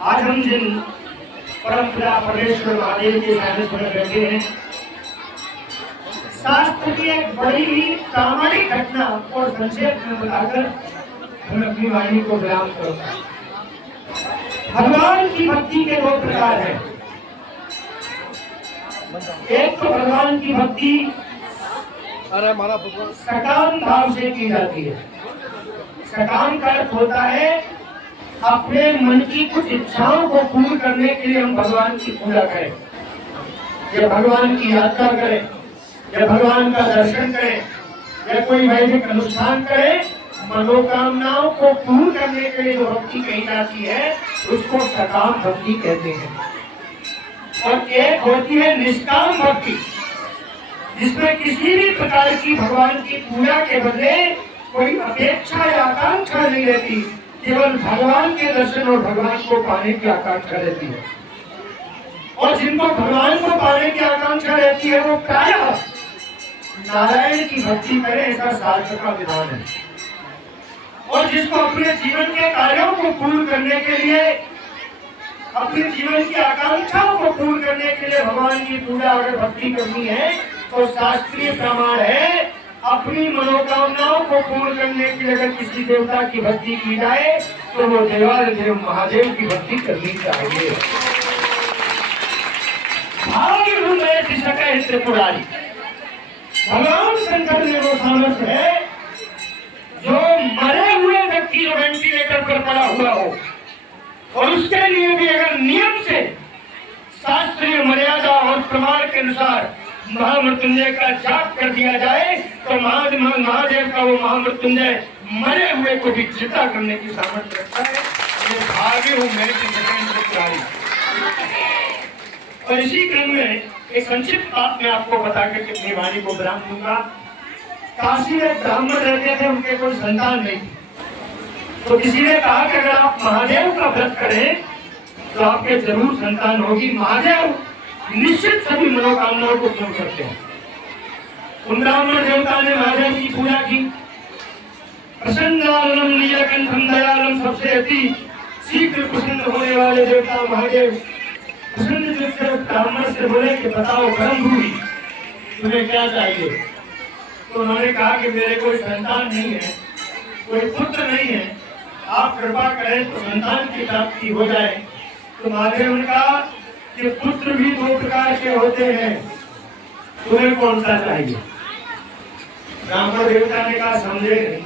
आज हम जिन परमपिता परमेश्वर महादेव के सानिध्य में बैठे हैं, शास्त्र की एक बड़ी ही प्रामाणिक घटना और संक्षेप में बताकर मैं अपनी वाणी को विराम करूंगा। भगवान की भक्ति के दो प्रकार हैं। एक तो भगवान की भक्ति सकाम भाव से की जाती है। सकाम का अर्थ होता है अपने मन की कुछ इच्छाओं को पूर्ण करने के लिए हम भगवान की पूजा करें, या भगवान की यात्रा करें, या भगवान का दर्शन करें, या कोई वैदिक अनुष्ठान करें। मनोकामनाओं को पूर्ण करने के लिए जो भक्ति कही जाती है उसको सकाम भक्ति कहते हैं। और एक होती है निष्काम भक्ति, जिसमें किसी भी प्रकार की भगवान की पूजा के बदले कोई अपेक्षा या आकांक्षा नहीं रहती, केवल भगवान के दर्शन और भगवान को पाने की आकांक्षा रहती है। और जिनको भगवान को पाने की आकांक्षा रहती है वो प्रायः नारायण की भक्ति करें, ऐसा शास्त्र का विधान है। और जिसको अपने जीवन के कार्यों को पूर्ण करने के लिए, अपने जीवन की आकांक्षाओं को पूर्ण करने के लिए भगवान की पूजा अगर भक्ति करनी है तो शास्त्रीय प्रमाण है अपनी मनोकामनाओं को पूर्ण करने के लिए अगर किसी देवता की भक्ति की जाए तो वो देवाधिदेव महादेव की भक्ति करनी चाहिए। त्रिपुरारी भगवान शंकर में वो सामर्थ्य है जो मरे हुए व्यक्ति जो वेंटिलेटर पर पड़ा हुआ हो और उसके लिए भी अगर नियम से शास्त्रीय मर्यादा और प्रमाण के अनुसार महामृत्युंजय का जाप कर दिया जाए तो महादेव का वो महामृत्युंजय मरे हुए को भी जिंदा करने की सामर्थ्य रखता है। ये भाग्य हूँ मैं त्रिपुरारी। और इसी क्रम में एक संक्षिप्त बात मैं आपको बताकर के अपनी वाणी को विराम दूंगा। काशी में ब्राह्मण रहते थे, उनके कोई संतान नहीं थी, तो किसी ने कहा कि अगर आप महादेव का व्रत करें तो आपके जरूर संतान होगी। महादेव निश्चित सभी मनोकामनाओं को पूर्ण करते हैं। उन ब्राह्मण देवता ने महादेव की पूजा की। प्रसन्नालम नीलकंठम दयालम, सबसे अति शीघ्र प्रसन्न होने वाले देवता महादेव प्रसन्न से ब्राह्मण से बोले कि बताओ ब्रह्म भूमि तुम्हें क्या चाहिए। तो उन्होंने कहा कि मेरे कोई संतान नहीं है, कोई पुत्र नहीं है, आप कृपा करें तो संतान की प्राप्ति हो जाए। तो महादेव ने कहा कि पुत्र भी दो प्रकार के होते हैं, तुम्हें कौन सा चाहिए। ब्राह्मण देवता ने कहा समझे नहीं।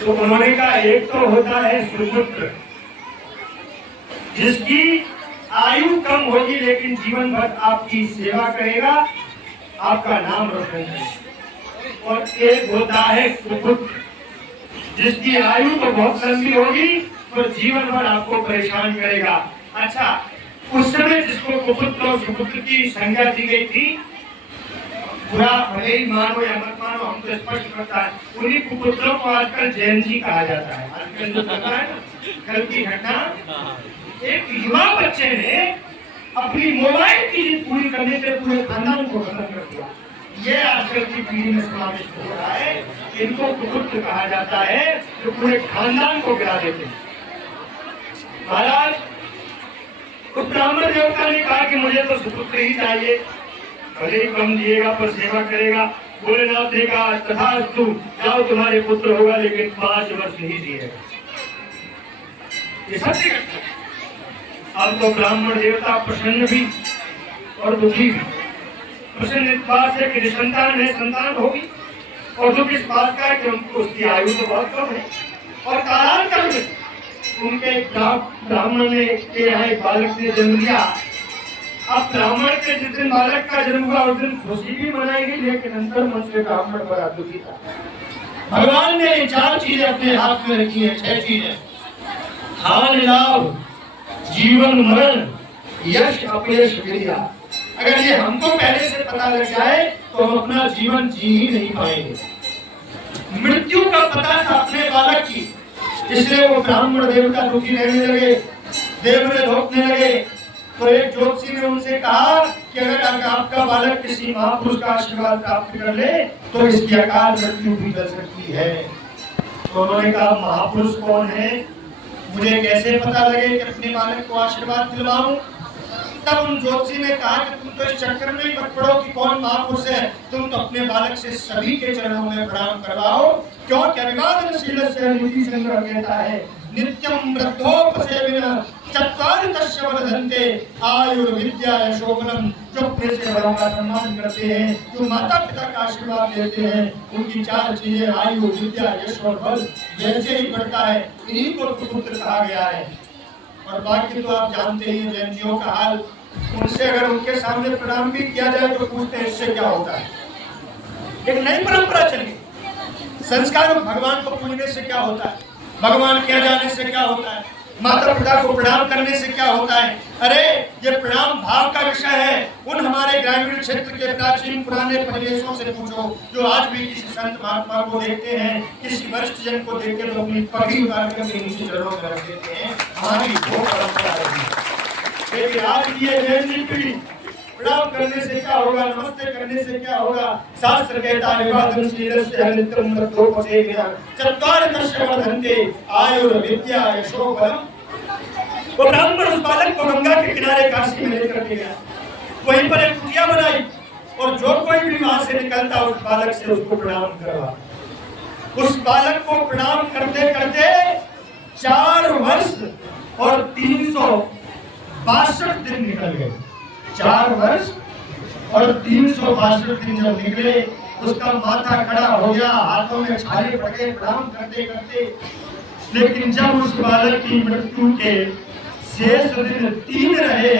तो उन्होंने कहा एक तो होता है सुपुत्र, जिसकी आयु कम होगी लेकिन जीवन भर आपकी सेवा करेगा, आपका नाम रोशन करेगा। और एक होता है कुपुत्र, जिसकी आयु तो बहुत लंबी होगी पर जीवन भर आपको परेशान करेगा। अच्छा, उस समय जिसको कुपुत्र और सुपुत्र की संज्ञा दी गई थी, बुरा भले ही मानो या मत मानो, हम तो स्पष्ट करता है उन्हीं कुपुत्रों को आजकल जैन जी कहा जाता है। आजकल जो पता है कल की घटना, एक युवा बच्चे ने अपनी मोबाइल की पूरी करने के पूरे खानदान को खत्म कर दिया। ये आजकल की पीढ़ी में समाविष्ट हो रहा है। इनको कुपुत्र कहा जाता है जो पूरे खानदान को गिरा देते हैं। महाराज, उस ब्राह्मण देवता ने कहा कि मुझे तो सुपुत्र ही चाहिए, भले ही कम दिएगा पर सेवा करेगा। भोलेनाथ ने कहा तथास्तु, जाओ तुम्हारे पुत्र होगा लेकिन 5 वर्ष नहीं दिएगा। ये सत्य घटना है। अब तो ब्राह्मण देवता प्रसन्न भी और दुखी भी। प्रसन्न इस बात से कि संतान है, संतान होगी, और दुख इस बात का कि उसकी आयु तो बहुत कम है। और कालांतर में उनके ब्राह्मण ने के यहाँ बालक ने जन्म लिया। अब ब्राह्मण के जिस दिन बालक का जन्म हुआ उस दिन खुशी भी मनाई गई, लेकिन अंतर मन से ब्राह्मण बड़ा दुखी था। भगवान ने 4 चीजें अपने हाथ में रखी है, 6 चीजें: हानि लाभ, जीवन मरण, यश अपयश क्रिया। अगर ये हमको पहले से पता लग जाए तो हम अपना जीवन जी ही नहीं पाएंगे। मृत्यु का पता था अपने बालक की, इसलिए वो ब्राह्मण देवता दुखी रहने लगे, देव में धोखने लगे। तो एक ज्योतिषी ने उनसे कहा कि अगर आपका बालक किसी महापुरुष का आशीर्वाद प्राप्त कर ले तो इसकी अकाल मृत्यु भी कर सकती है। तो उन्होंने कहा महापुरुष कौन है? मुझे कैसे पता लगे कि अपने बालक को आशीर्वाद दिलवाऊं? तब उन ज्योतिषी ने कहा कि तुम तो इस चक्कर में ही मत पड़ो कि कौन महापुरुष है, तुम तो अपने बालक से सभी के चरणों में प्रणाम करवाओ, क्योंकि अभिवादनशीलस्य नीति संग्रह कहता है नित्यम वृद्धोपसेविनः चत्वारितस्य वर्धन्ते आयुर्विद्या यशोबलम। जो अपने से बड़ों का सम्मान करते हैं, जो माता पिता का आशीर्वाद लेते हैं, उनकी चार चीजें आयु विद्या यश और बल वैसे ही बढ़ता है। इन्हीं को सुपुत्र कहा गया है। और बाकी तो आप जानते ही हैं जैन का हाल। उनसे अगर उनके सामने प्रणाम भी किया जाए तो पूछते हैं इससे क्या होता है। एक नई परंपरा चली, संस्कार भगवान को पूजने से क्या होता है, भगवान किया जाने से क्या होता है, माता पिता को प्रणाम करने से क्या होता है। अरे ये प्रणाम भाव का विषय है। उन हमारे ग्रामीण क्षेत्र के प्राचीन पुराने परिवेशों से पूछो, जो आज भी किसी संत महात्मा को देखते हैं, किसी वरिष्ठ जन को देखते हैं तो अपनी पगड़ी उतार कर उनके चरणों में रख देते हैं। हमारी वो परंपरा रही है। लेकिन आज की ये नई पीढ़ी प्रणाम करने से क्या होगा, नमस्ते करने से क्या होगा। शास्त्र कहता है अभिवादनशीलस्य नित्यं वृद्धोपसेविनः चत्वारितस्य वर्धन्ते आयुर्विद्या यशोबलम। वो ब्राह्मण उस बालक को गंगा के किनारे काशी में लेकर के गया, वहीं पर एक कुटिया बनाई और जो कोई भी वहां से निकलता उस बालक से उसको प्रणाम करवा। उस बालक को प्रणाम करते करते 4 वर्ष और 362 दिन निकल गए। 4 वर्ष और 362 दिन जब निकले, उसका माथा खड़ा हो गया, हाथों में छाले पड़ गए प्रणाम करते करते। लेकिन जब उस बालक की मृत्यु के शेष दिन 3 रहे,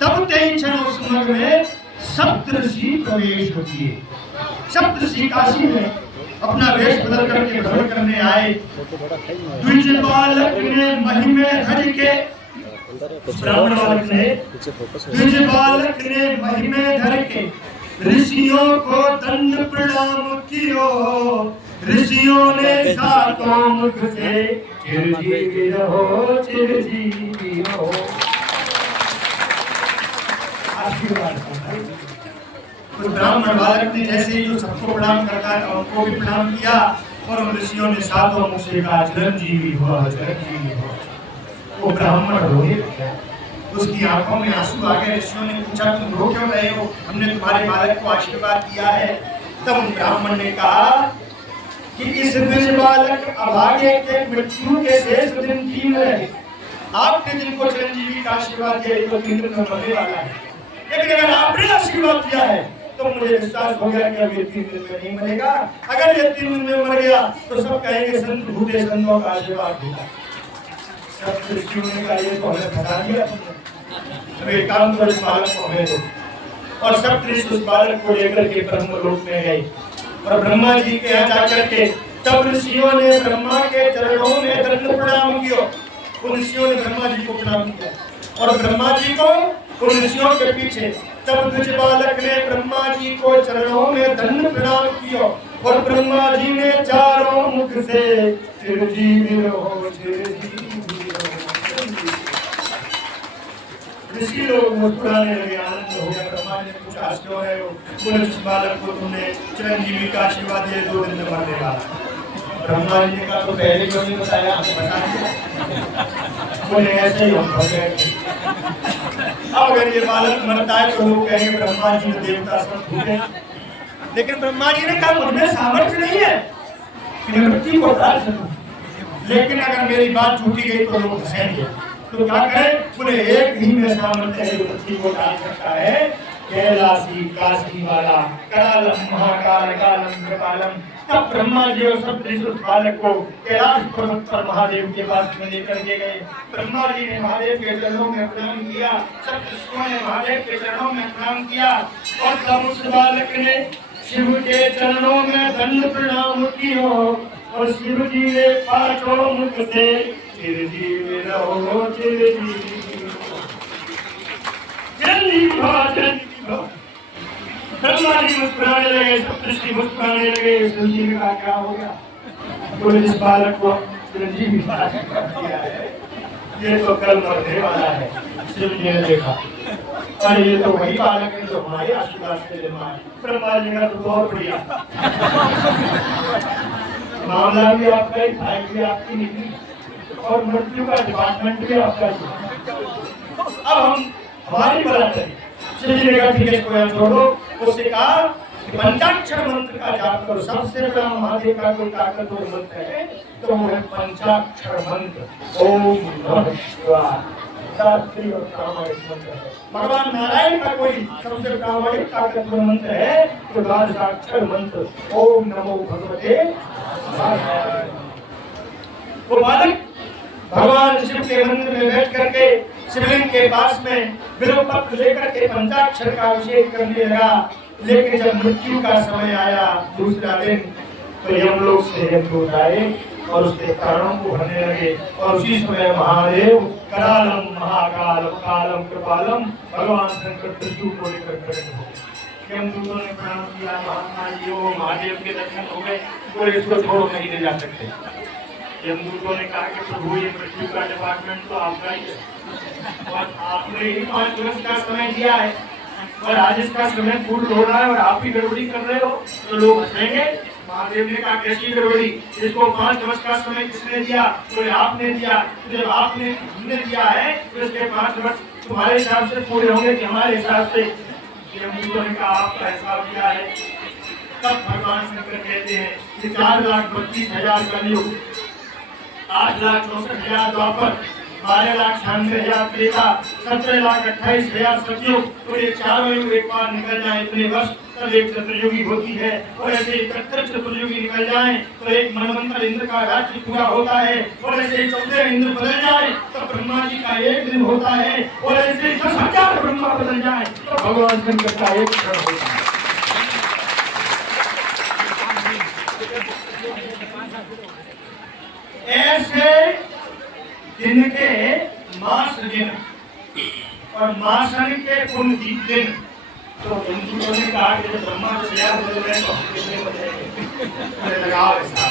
तब 23 क्षण उस मग में सप्तऋषि प्रवेश होती है। सप्तऋषि काशी में अपना वेश बदल करके भ्रमण करने आए। द्विज बालक ने महिमे धर के, ब्राह्मण बालक ने, द्विज बालक ने महिमे धर के ऋषियों को दंड प्रणाम कियो। ऋषियों ने सातों मुख से चिरजीवी रहो चिरजीवी रहो आशीर्वाद। तो ब्राह्मण बालक ने जैसे ही जो सबको प्रणाम करता था उनको भी प्रणाम किया और उन ऋषियों ने सातों मुख से कहा चिरंजीवी हो चिरंजीवी हो। वो ब्राह्मण रोने लगा, उसकी आंखों में आंसू आ गए। ऋषियों ने पूछा तुम रो क्यों रहे हो, हमने तुम्हारे बालक को आशीर्वाद दिया है। तब उन ब्राह्मण ने कहा कि इस द्विज बालक अभागे के मृत्यु के शेष दिन 3 रहे, आपने जिनको चिरंजीवी का आशीर्वाद दिया तो 3 दिन में मरने वाला है। लेकिन अगर आपने आशीर्वाद दिया है तो मुझे विश्वास हो गया कि अब ये 3 दिन में नहीं मरेगा। अगर ये 3 दिन में मर गया तो सब कहेंगे संत भूते संतों का आशीर्वाद दिया। सब ऋषियों ने कहा ये तो हमें फंसा दिया तुमने, एक काम करो इस बालक को हमें दो। और सब ऋषि उस बालक को लेकर के ब्रह्मलोक में गए और ब्रह्मा जी के यहाँ जाकर के तब ऋषियों ने ब्रह्मा के चरणों में दंड प्रणाम किया। उन ऋषियों ने ब्रह्मा जी को प्रणाम किया और ब्रह्मा जी को उन ऋषियों के पीछे तब द्विज बालक ने ब्रह्मा जी को चरणों में दंड प्रणाम किया और ब्रह्मा जी ने चारों मुख से चिरजीवी रहो चिरजीवी रहो। ऋषि लोग मुस्कुराने लगे, आनंद हो गया। ब्रह्मा जी ने पूछा क्यों है वो, बोले जिस बालक को तुमने चिरंजीवी का आशीर्वाद दिया 2 दिन में मरने वाला। ब्रह्मा जी ने कहा तो पहले क्यों नहीं बताया, बता दिया। बोले ऐसे ही हम भर गए। अब अगर ये बालक मरता है तो लोग कहेंगे ब्रह्मा जी ने देवता सब भूले। लेकिन ब्रह्मा जी ने कहा मुझमें सामर्थ्य नहीं है कि मैं मृत्यु को टाल सकूं, लेकिन अगर मेरी बात झूठी गई तो लोग हंसेंगे। तो क्या करें, बोले एक ही में सामर्थ्य है जो मृत्यु को टाल सकता है, कैलाशी काशी वाला करालम महाकाल कालम कृपालम। तब ब्रह्मा जी और सब ऋषि उस बालक को कैलाश पर्वत पर महादेव के पास में लेकर के गए। ब्रह्मा जी ने महादेव के चरणों में प्रणाम किया, सब ऋषियों ने महादेव के चरणों में प्रणाम किया और तब उस बालक ने शिव के चरणों में दंड प्रणाम किया और शिव जी ने 5 मुख से चिरजीवी रहो चिरजीवी चिरंजीवी भव। ब्रह्मा जी मुस्कुराने लगे, सप्तऋषि मुस्कुराने लगे। चिरंजीवी का क्या हो गया, बोले जिस बालक को चिरंजीवी दिया है ये तो कल मरने वाला है। शिव जी ने देखा और ये तो वही बालक है जो हमारे आशीर्वाद से जन्मा है। ब्रह्मा जी का तो बहुत बढ़िया मामला भी आपका ही, भाई भी आपकी निकली। और मृत्यु का डिपार्टमेंट भी आपका ही है। अब हम हमारी बात करें, शिव जी ने कहा ठीक है इसको यहाँ छोड़ो। उससे कहा पंचाक्षर मंत्र का जाप करो। सबसे बड़ा महादेव का कोई ताकतवर मंत्र है तो वो है पंचाक्षर मंत्र। ओम नमः शिवाय। शास्त्रीय और प्रामाणिक मंत्र है। भगवान नारायण का कोई सबसे प्रामाणिक ताकतवर मंत्र है तो द्वादशाक्षर मंत्र ओम नमो भगवते वासुदेवाय। वो बालक भगवान शिव के मंदिर में बैठ करके शिवलिंग के पास में बिल्वपत्र लेकर के पंचाक्षर का अभिषेक करने लगा। लेकिन जब मृत्यु का समय आया दूसरा दिन तो यमलोक से यमदूत आए और उसके प्राणों को भरने लगे। और उसी समय महादेव करालम महाकाल कालम कृपालम भगवान शंकर त्रिशूल को लेकर प्रकट हो। यमदूतों ने प्रणाम किया, महात्मा जी वो महादेव के दर्शन हो गए, कोई इसको छोड़ नहीं ले जा सकते। यमदूतों ने कहा कि प्रभु ये मृत्यु का डिपार्टमेंट तो आपका ही है और आपने ही 5 वर्ष का समय दिया है और आज इसका समय पूर्ण हो रहा है और आप ही गड़बड़ी कर रहे हो तो लोग हंसेंगे। महादेव ने कहा कैसी गड़बड़ी, इसको 5 वर्ष का समय किसने दिया? तो आपने दिया। जब आपने हमने दिया है तो इसके 5 वर्ष तुम्हारे हिसाब से पूरे होंगे कि हमारे हिसाब से? यमदूतों ने कहा आपका हिसाब क्या है? तब भगवान शंकर कहते हैं कि 4,32,000 कलयुग, 8,64,000 द्वापर, 12,96,000 त्रेता, 17,28,000 सतयुग। तो ये चारों युग एक बार निकल जाए इतने वर्ष तब एक चतुर्युगी होती है। और ऐसे 71 चतुर्युगी निकल जाए तो एक मनवंतर इंद्र का राज्य पूरा होता है। और ऐसे 14 इंद्र बदल जाए तो ब्रह्मा जी का एक दिन होता है। और ऐसे 10,000 ब्रह्मा बदल जाए तो भगवान शंकर का एक क्षण होता है। ऐसे जिनके मास दिन और मासन के पुण्य दिन तो उन्होंने ने कहा कि जब ब्रह्मा से तैयार हो गए तो हम कितने बजे लगाओ ऐसा।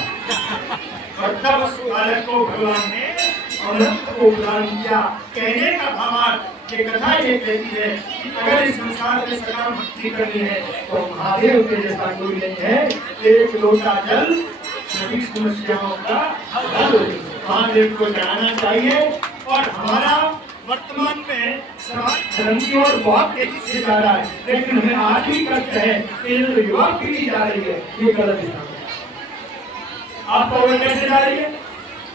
और तब उस बालक को भगवान ने अमृत को प्रदान किया। कहने का भावार्थ ये कथा ये कहती है कि अगर इस संसार में सदा भक्ति करनी है तो महादेव के जैसा कोई नहीं है। एक लोटा जल सभी समस्याओं का हल। महादेव को जाना चाहिए। और हमारा वर्तमान में समाज धर्म की ओर बहुत तेजी से जा रहा है, लेकिन हमें आज भी कष्ट है कि जो युवा पीढ़ी जा रही है ये गलत दिशा में। आपको वो कैसे जा रही है?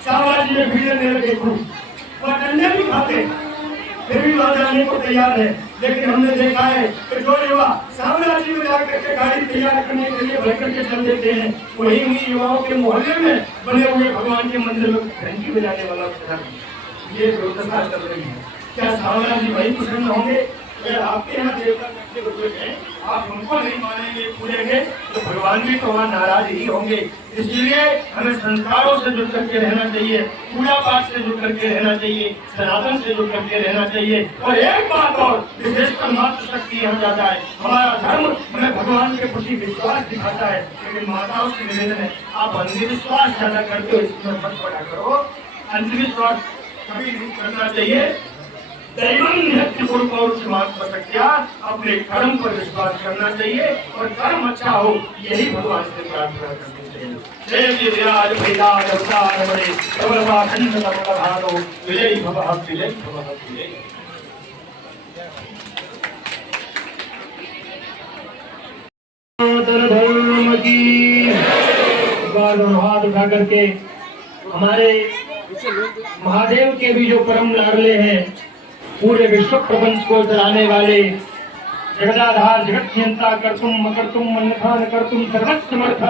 शाहबाजी में भीड़ लेने लगे खूब, वह डंडे भी खाते फिर भी वहां जाने को तैयार है। लेकिन हमने देखा है कि जो युवा साम्राज्य में जाकर के गाड़ी तैयार करने के लिए भर करके चल देते हैं वही उन्हीं युवाओं के मोहल्ले में बने हुए भगवान के मंदिर में घंटी बजाने वाला ये दुर्दशा चल रही है। क्या साम्राज्य वही प्रसन्न होंगे? अगर आपके यहाँ देवता हैं आप उनको नहीं मानेंगे पूजेंगे तो भगवान भी तो वहाँ नाराज ही होंगे। इसलिए हमें संस्कारों से जुड़ करके रहना चाहिए, पूजा पाठ से जुड़ करके रहना चाहिए, सनातन से जुड़ करके रहना चाहिए। और एक बात और विशेषकर मातृशक्ति यहाँ जाता है। हमारा धर्म हमें भगवान के प्रति विश्वास दिखाता है, लेकिन माताओं से निवेदन है आप अंधविश्वास ज्यादा करते हो इसमें मत पड़ा करो। अंधविश्वास कभी नहीं करना चाहिए। अपने कर्म पर विश्वास करना चाहिए और कर्म अच्छा हो यही भगवान से प्रार्थना करनी चाहिए। हाथ उठा करके हमारे महादेव के भी जो परम लाडले हैं, पूरे विश्व प्रपंच को चलाने वाले, जगदाधार जगत नियंता कर्तुम अकर्तुम अन्यथा न कर्तुम सर्वसमर्थ,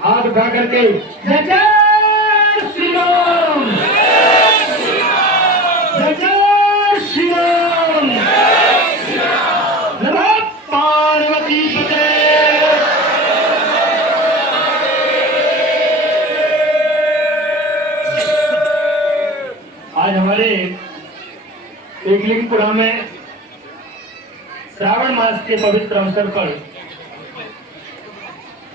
हाथ उठा करके जय जय श्री राम, जय जय श्री राम, नमः पार्वती पते। आज हमारे एकलिंगपुरा में श्रावण मास के पवित्र अवसर पर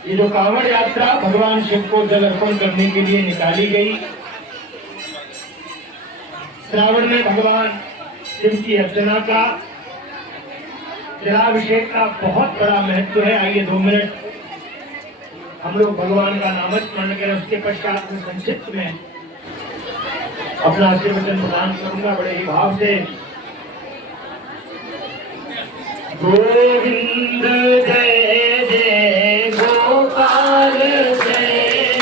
ये जो कांवड़ यात्रा भगवान शिव को जल अर्पण करने के लिए निकाली गई। श्रावण में भगवान शिव की अर्चना का, जलाभिषेक का बहुत बड़ा महत्व है। आइए 2 मिनट हम लोग भगवान का नाम स्मरण करें। उसके पश्चात में संक्षिप्त में अपना आशीर्वचन प्रदान करूंगा बड़े ही भाव से। गोविंद जय जय गोपाल जय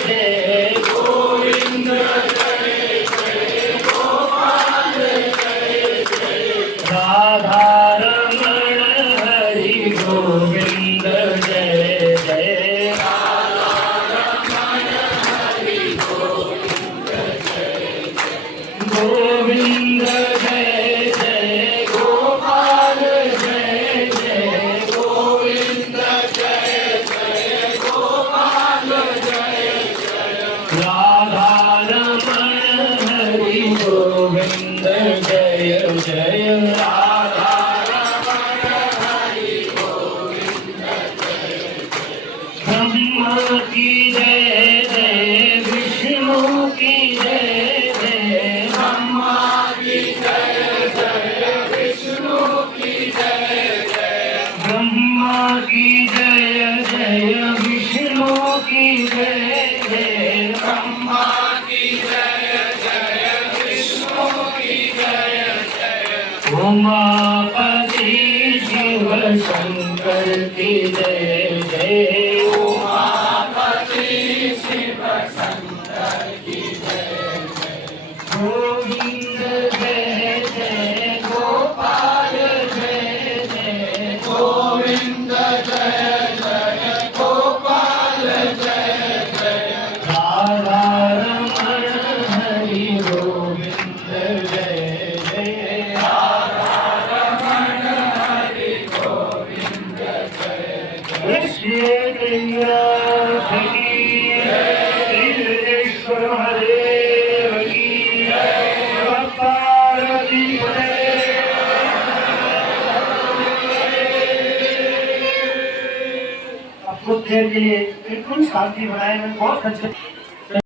जय गोविंद जय जय गोपाल जय जय राधा रमण हरि गोविंद जय जय राधा रमण हरि गोविंद जय जय गोविंद जय जय गोपाल जय जय गोविंद जय जय गोपाल जय जय राधा रमण हरि गोविंद जय जय राधा रमण हरि गोविंद जय जय ब्रह्मा की जय जय विष्णु की जय जय ब्रह्मा की जय जय विष्णु की जय जय ब्रह्मा की जय जय विष्णु की जय जय ब्रह्मा की जय जय विष्णु की जय जय उमापति शिव शंकर की जय जय उमापति शिव शंकर की जय जय गोविंद जय जय गोपाल जय जय गोविंद जय जय गोपाल जय जय राधा रमण हरि गोविंद जय जय राधा रमण हरि गोविंद जय जय श्री गंगाधर की जय श्री महादेव की जय पार्वती पते। अब कुछ देर के लिए बिल्कुल शांति बनाए, बहुत अच्छे